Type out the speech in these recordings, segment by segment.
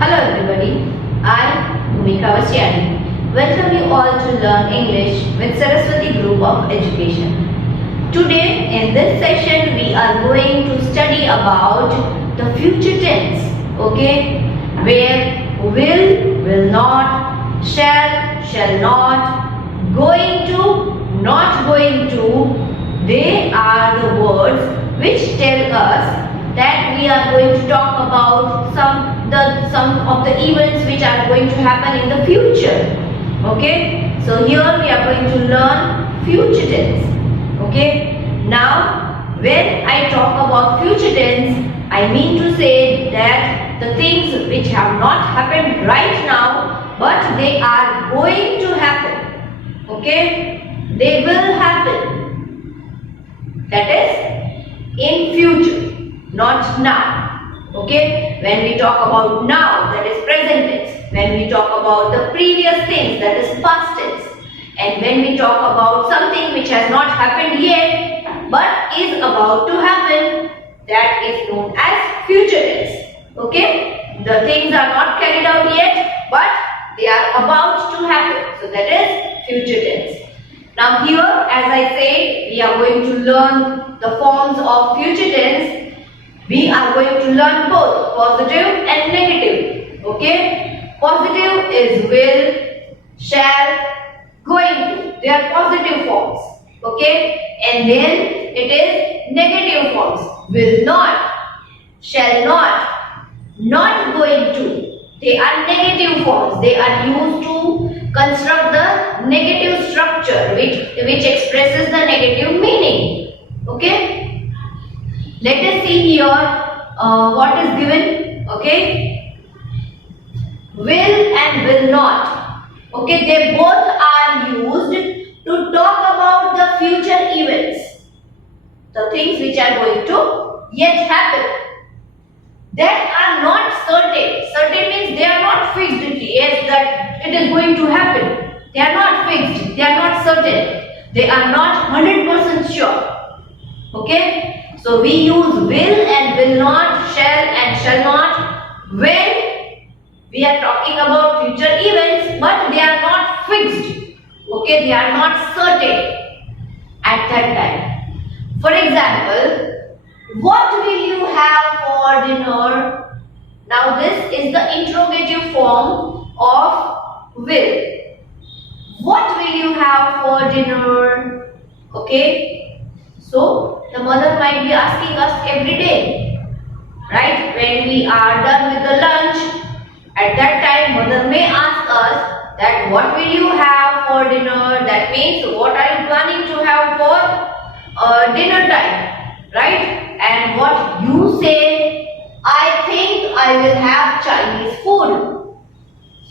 Hello everybody, I am Bhumika Vasyani. Welcome you all to learn English with Saraswati Group of Education. Today in this session we are going to study about the future tense, okay, where will not, shall not, going to, not going to, they are the words which tell us that we are going to talk about some of the events which are going to happen in the future. Okay, so here we are going to learn future tense. Okay, now when I talk about future tense, I mean to say that the things which have not happened right now, but they are going to happen. Okay, they will happen. That is in future, not now. Okay, when we talk about now, that is present tense. When we talk about the previous things, that is past tense. And when we talk about something which has not happened yet but is about to happen, that is known as future tense. Okay, the things are not carried out yet but they are about to happen, so that is future tense. Now here, as I said, we are going to learn the forms of future tense. We are going to learn both positive and negative. Okay, positive is will, shall, going to. They are positive forms. Okay, and then it is negative forms. Will not, shall not going to. They are negative forms. They are used to construct the negative structure which expresses the negative meaning. Okay. Let us see here what is given. Okay, will and will not. Okay, they both are used to talk about the future events, the things which are going to yet happen, that are not certain. Certain means they are not fixed. Yes, that it is going to happen. They are not fixed. They are not certain. They are not 100% sure. Okay. So we use will and will not, shall and shall not when we are talking about future events, but they are not fixed. Okay, they are not certain at that time. For example, what will you have for dinner? Now this is the interrogative form of will. What will you have for dinner? Okay. So, the mother might be asking us every day, right? When we are done with the lunch, at that time mother may ask us that what will you have for dinner? That means what are you planning to have for dinner time, right? And what you say, I think I will have Chinese food.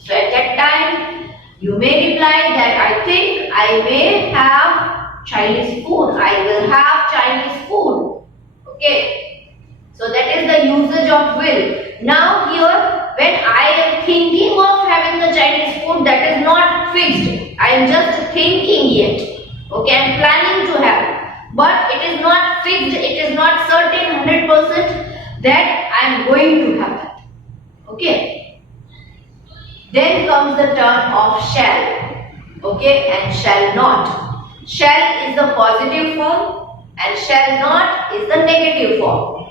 So, at that time you may reply that I think I may have Chinese food. I will have Chinese food. Okay. So that is the usage of will. Now here, when I am thinking of having the Chinese food, that is not fixed. I am just thinking yet. Okay, I am planning to have it. But it is not fixed. It is not certain 100% that I am going to have that. Okay. Then comes the turn of shall. Okay, and shall not. Shall is the positive form and shall not is the negative form.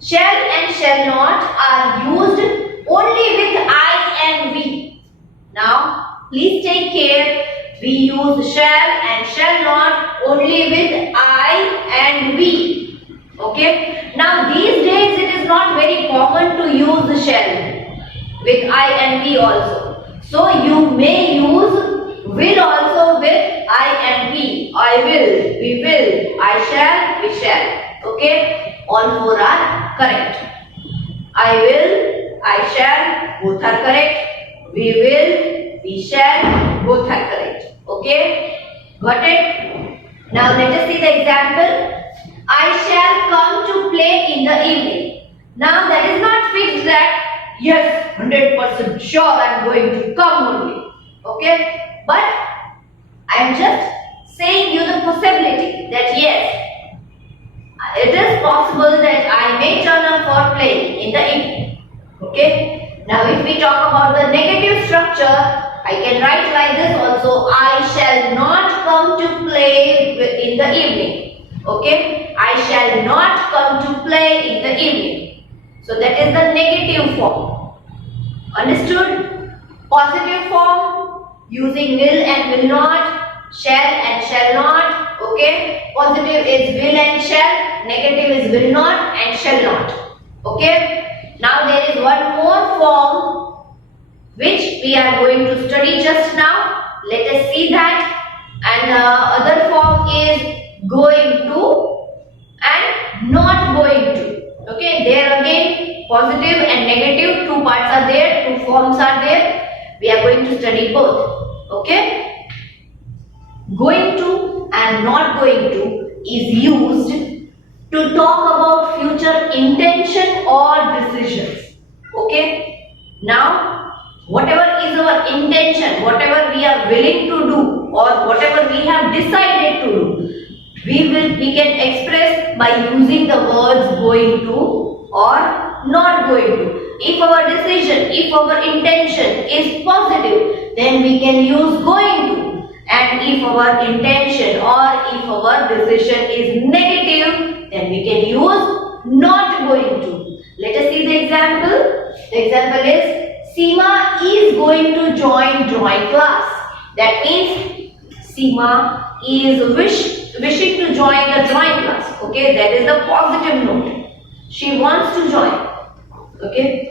Shall and shall not are used only with I and we. Now, please take care. We use shall and shall not only with I and we. Okay. Now, these days it is not very common to use the shall with I and we also. So, you may use will also with I and we. I will, we will, I shall, we shall. Okay, all four are correct. I will, I shall, both are correct. We will, we shall, both are correct. Okay, got it? Now let us see the example. I shall come to play in the evening. Now that is not fixed that yes, 100% sure I am going to come only. Okay. But I am just saying you the possibility that yes, it is possible that I may turn up for playing in the evening. Okay. Now if we talk about the negative structure, I can write like this also. I shall not come to play in the evening. Okay, I shall not come to play in the evening. So that is the negative form. Understood? Positive form using will and will not, shall and shall not. Okay, positive is will and shall, negative is will not and shall not. Okay, now there is one more form which we are going to study just now. Let us see that. And the other form is going to and not going to. Okay, there again positive and negative, two parts are there, two forms are there. We are going to study both. Okay, going to and not going to is used to talk about future intention or decisions. Okay, now whatever is our intention, whatever we are willing to do or whatever we have decided to do, we can express by using the words going to or not going to. If our decision, if our intention is positive, then we can use going to. And if our intention or if our decision is negative, then we can use not going to. Let us see the example. The example is Seema is going to join drawing class. That means Seema is wishing to join the drawing class. Okay, that is the positive note. She wants to join. Okay.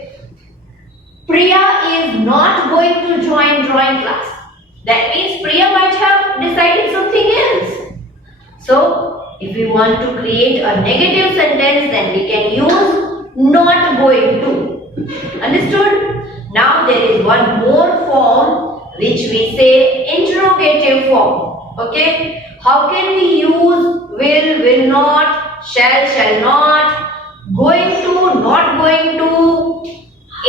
Priya is not going to join drawing class. That means Priya might have decided something else. So, if we want to create a negative sentence, then we can use not going to. Understood? Now there is one more form which we say interrogative form. Okay? How can we use will not, shall not, going to, not going to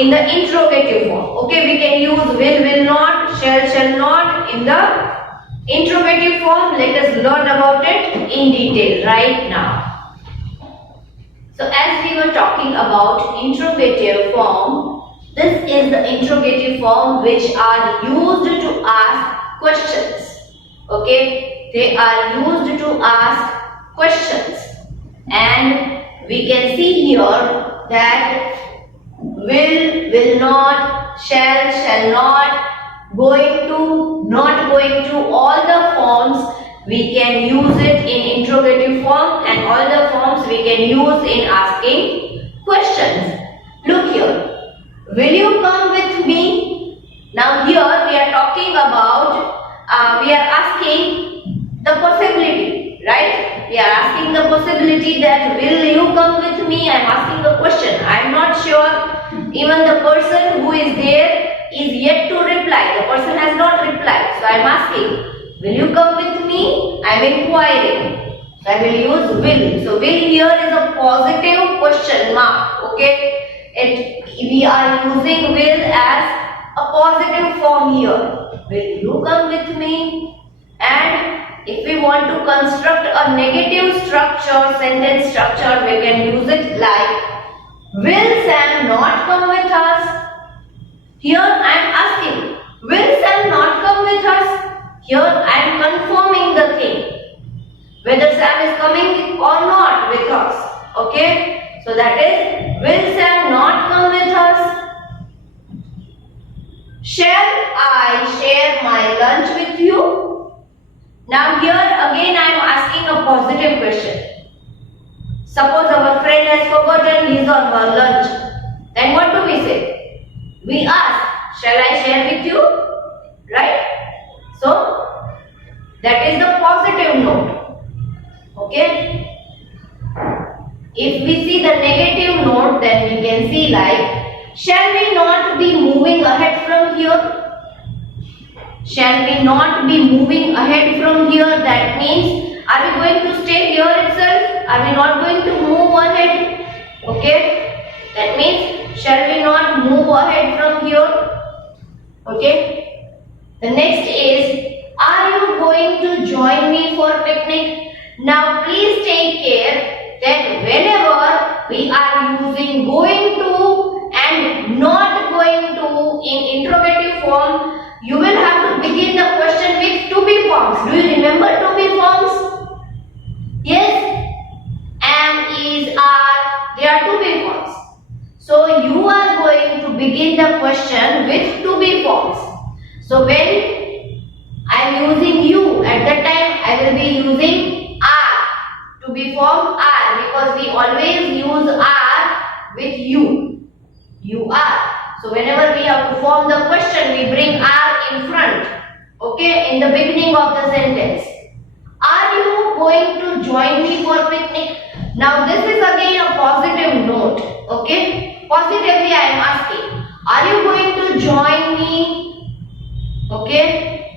in the interrogative form? Okay, we can use will not, shall not in the interrogative form. Let us learn about it in detail right now. So as we were talking about interrogative form, this is the interrogative form which are used to ask questions. Okay, they are used to ask questions, and we can see here that will not, shall not, going to, not going to, all the forms we can use it in interrogative form, and all the forms we can use in asking questions. Look here. Will you come with me? Now here we are talking about, we are asking the possibility, right? We are asking the possibility that will you come with me? I am asking the question. I am not sure. Even the person who is there is yet to reply. The person has not replied. So I am asking, will you come with me? I am inquiring. So I will use will. So will here is a positive question mark. Okay. We are using will as a positive form here. Will you come with me? And if we want to construct a negative structure, sentence structure, we can use it like, will Sam not come with us? Here I am asking, will Sam not come with us? Here I am confirming the thing, whether Sam is coming or not with us. Okay. So that is, will Sam not come with us? Shall I share my lunch with you? Now here again I am asking a positive question. Suppose our friend has forgotten his or her lunch. Then what do we say? We ask, shall I share with you? Right? So that is the positive note. Okay? If we see the negative note, then we can see like, shall we not be moving ahead from here? Shall we not be moving ahead from here? That means, are we going to stay here itself? Are we not going to move ahead? Okay. That means, shall we not move ahead from here? Okay. The next is, are you going to join me for picnic? Now please take care that whenever we are using going to and not going So when I am using you, at that time I will be using are to be formed are, because we always use are with you. You are. So whenever we have to form the question, we bring are in front. Okay, in the beginning of the sentence. Are you going to join me for picnic? Now this is again a positive note. Okay, positively I am asking, are you going to join me? Okay,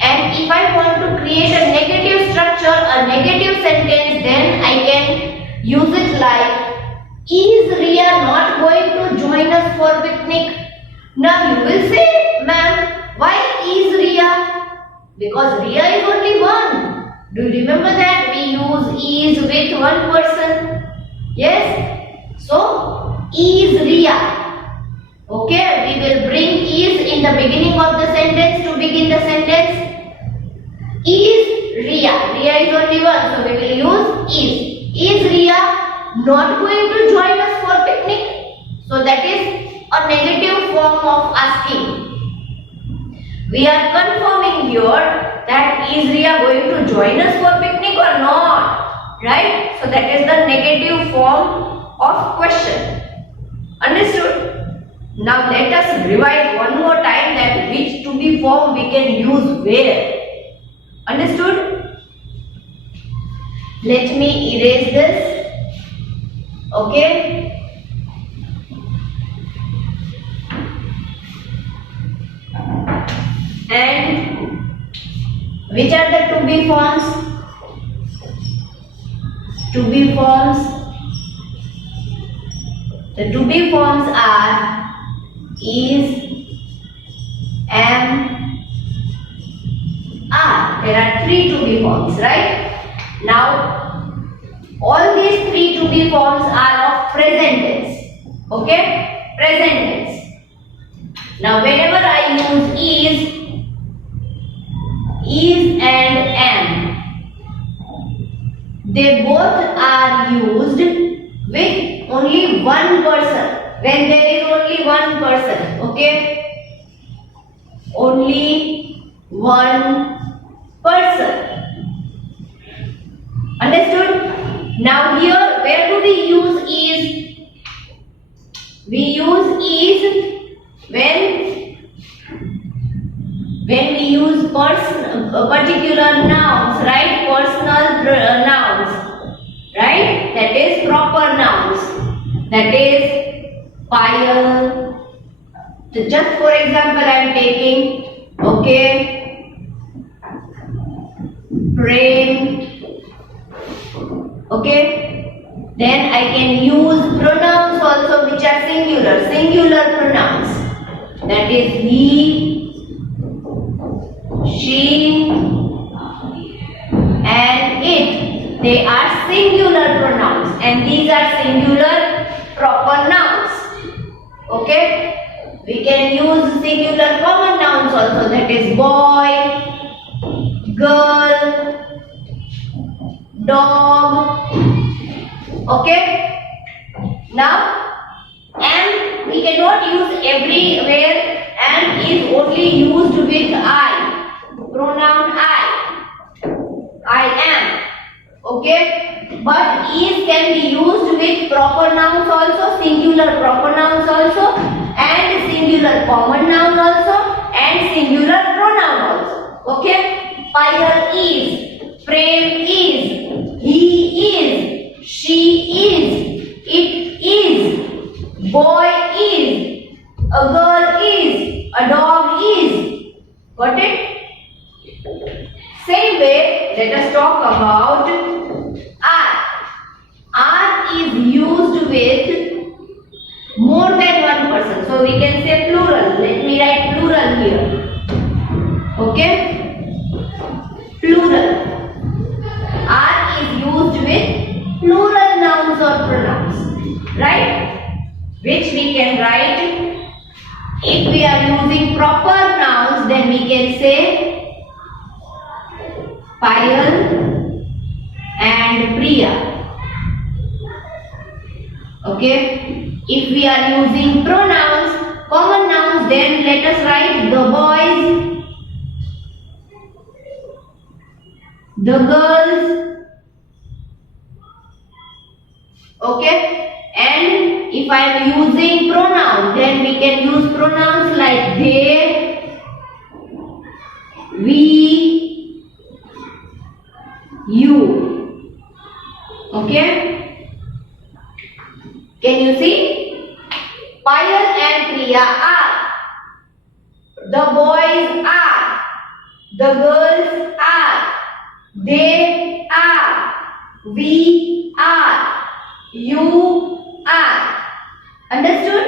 and if I want to create a negative structure, a negative sentence, then I can use it like, is Riya not going to join us for picnic? Now you will say, ma'am, why is Riya? Because Riya is only one. Do you remember that we use is with one person? Yes? So, is Riya. Okay, we will bring is in the beginning of the sentence to begin the sentence. Is Riya. Riya is only one, so we will use is. Is Riya not going to join us for picnic? So that is a negative form of asking. We are confirming here that is Riya going to join us for picnic or not? Right? So that is the negative form of question. Understood? Now let us revise one more time that which to be form we can use where. Understood? Let me erase this. Okay. And which are the to be forms? To be forms. The to be forms are is, am, are. There are three to be forms, right? Now, all these three to be forms are of present tense. Okay? Present tense. Now, whenever I use is and am, they both are used with only one person. When there is only one person, okay? Only one person. Understood? Now here, where do we use is? We use is when we use particular nouns, right? Personal nouns, right? That is proper nouns. That is Payal. So just for example, I am taking, okay, Prem, okay. Then I can use pronouns also which are singular pronouns. That is he, she, and it. They are singular pronouns and these are singular proper nouns. Okay? We can use singular common nouns also, that is boy, girl, dog. Okay? Now, and we cannot use everywhere, and is only used with I, pronoun I am. Okay? But is can be used with proper nouns also, singular proper nouns also, and singular common noun also, and singular pronoun also. Okay? Payal is, Prem is, he is, she is, it is, boy is, a girl is, a dog is. Got it? Same way, let us talk about are. Are is used with more than one person. So we can say plural. Let me write plural here. Okay? Plural. Are is used with plural nouns or pronouns. Right? Which we can write. If we are using proper nouns, then we can say Payal and Priya. Okay? If we are using pronouns, common nouns, then let us write the boys the girls. Okay, and if I am using pronouns, then we can use pronouns like they, we, you. Okay, can you see? Payal and Priya are. The boys are. The girls are. They are. We are. You are. Understood?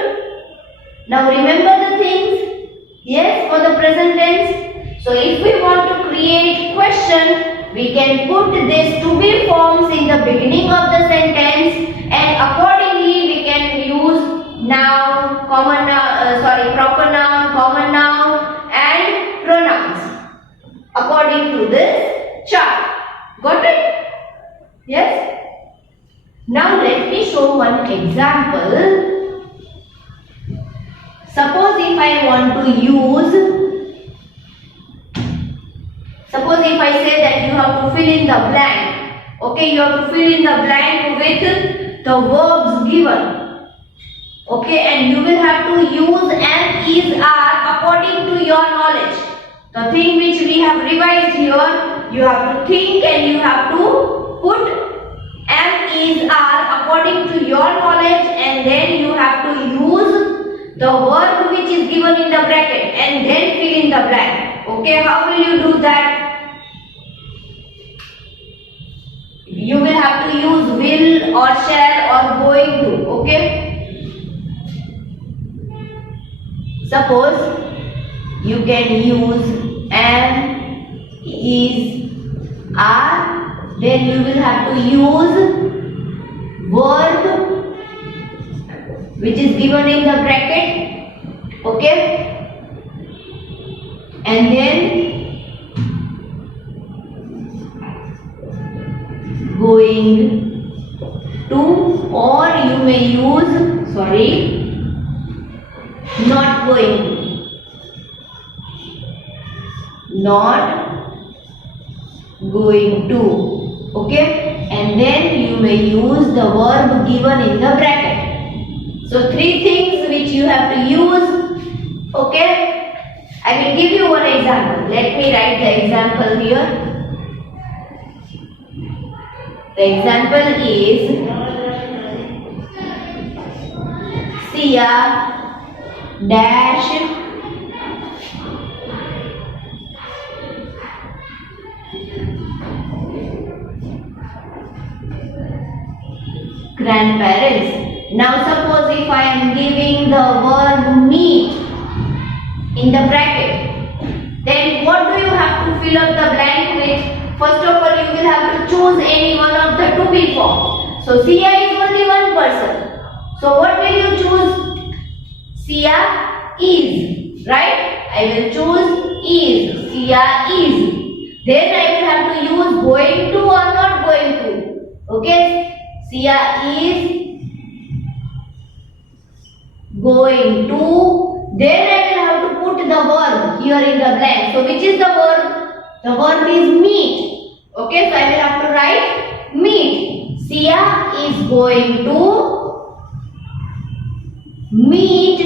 Now remember the things? Yes, for the present tense. So if we want to create question, we can put this to be forms in the beginning of the sentence, and accordingly we can use noun, proper noun, common noun and pronouns according to this chart. Got it? Yes? Now let me show one example. Suppose if I want to use, suppose if I say that you have to fill in the blank. Okay, you have to fill in the blank with the verbs given. Okay, and you will have to use am, is, are according to your knowledge. The thing which we have revised here, you have to think and you have to put am, is, are according to your knowledge, and then you have to use the verb which is given in the bracket and then fill in the blank. Okay, how will you do that? You will have to use will or shall or going to. Okay, suppose you can use am, is, are, then you will have to use verb which is given in the bracket. Okay, and then going to, or you may use not going to, not going to. Okay, and then you may use the verb given in the bracket. So three things which you have to use. Okay, I will give you one example. Let me write the example here. The example is Sia dash grandparents. Now suppose if I am giving the verb meet in the bracket, then what do you have to fill up the blank with? First of all, you will have to choose any one of the to be form. So Sia is only one person. So what will you choose? Sia is, right? I will choose is. Sia is. Then I will have to use going to or not going to. Okay? Sia is going to, then I will have to put the verb here in the blank. So which is the verb? The verb is meet. Okay, so I will have to write meet. Sia is going to meet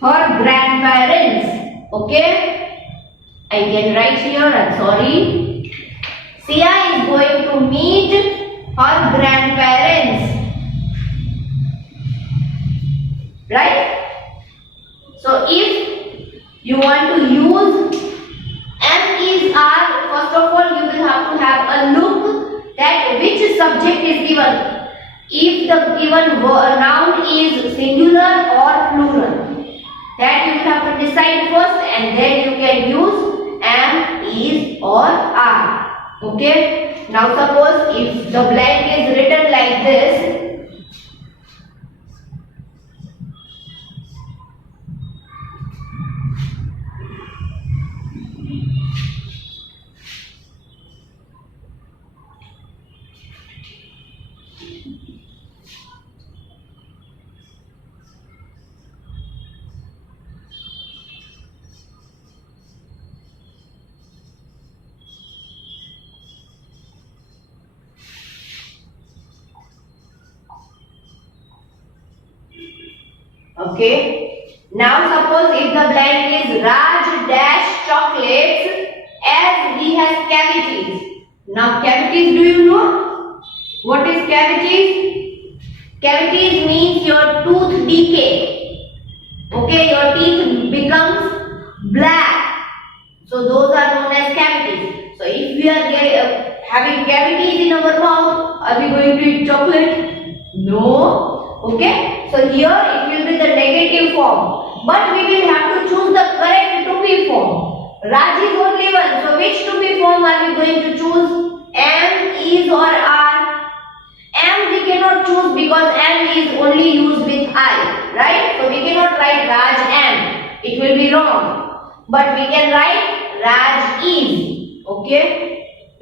her grandparents. Okay, I can write here, I'm sorry. Sia is going to meet her grandparents. Right? So if you want to use am, is, are, first of all you will have to have a look that which subject is given. If the given noun is singular or plural, that you will have to decide first, and then you can use am, is or are. Okay? Now suppose if the blank is written like this, Okay. Now suppose if the blank is Raj dash chocolates as he has cavities. Now cavities, do you know? What is cavities? Cavities means your tooth decay. Okay, your teeth becomes black. So those are known as cavities. So if we are having cavities in our mouth, are we going to eat chocolate? No. Okay. So here it will be the negative form. But we will have to choose the correct to be form. Raj is only one. So which to be form are we going to choose? Am, is or are? Am we cannot choose because am is only used with I. Right? So we cannot write Raj am. It will be wrong. But we can write Raj is. Okay?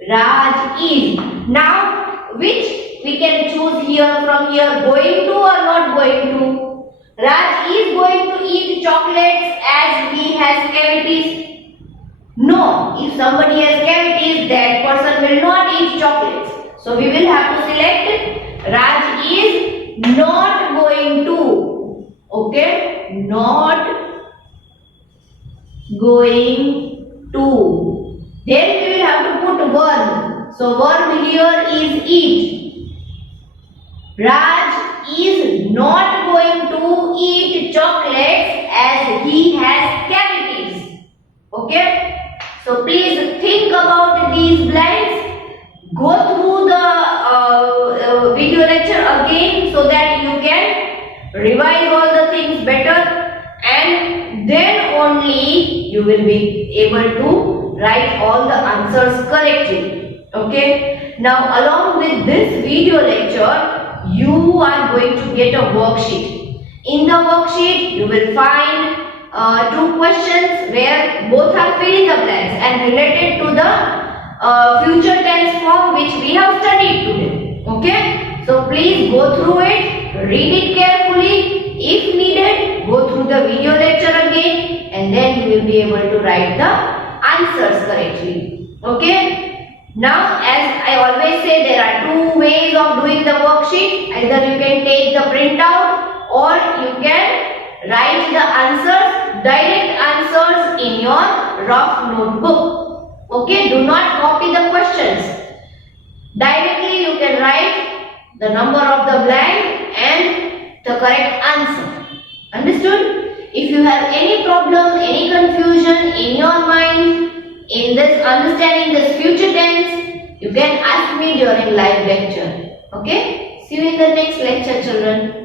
Raj is. Now which we can choose here from here, going to or not going to? Raj is going to eat chocolates as he has cavities. No, if somebody has cavities, that person will not eat chocolates. So we will have to select Raj is not going to. Okay, not going to. Then we will have to put verb. So verb here is eat. Raj is not going to eat chocolates as he has cavities. Okay? So please think about these blanks. Go through the video lecture again so that you can revise all the things better, and then only you will be able to write all the answers correctly. Okay? Now along with this video lecture, you are going to get a worksheet. In the worksheet, you will find two questions where both are fill in the blanks and related to the future tense form which we have studied today. Okay? So please go through it, read it carefully. If needed, go through the video lecture again, and then you will be able to write the answers correctly. Okay? Now, as I always say, there are two ways of doing the worksheet. Either you can take the printout or you can write the answers, direct answers in your rough notebook. Okay, do not copy the questions. Directly you can write the number of the blank and the correct answer. Understood? If you have any problem, any confusion in your mind, in this understanding this future tense, you can ask me during live lecture. Okay? See you in the next lecture, children.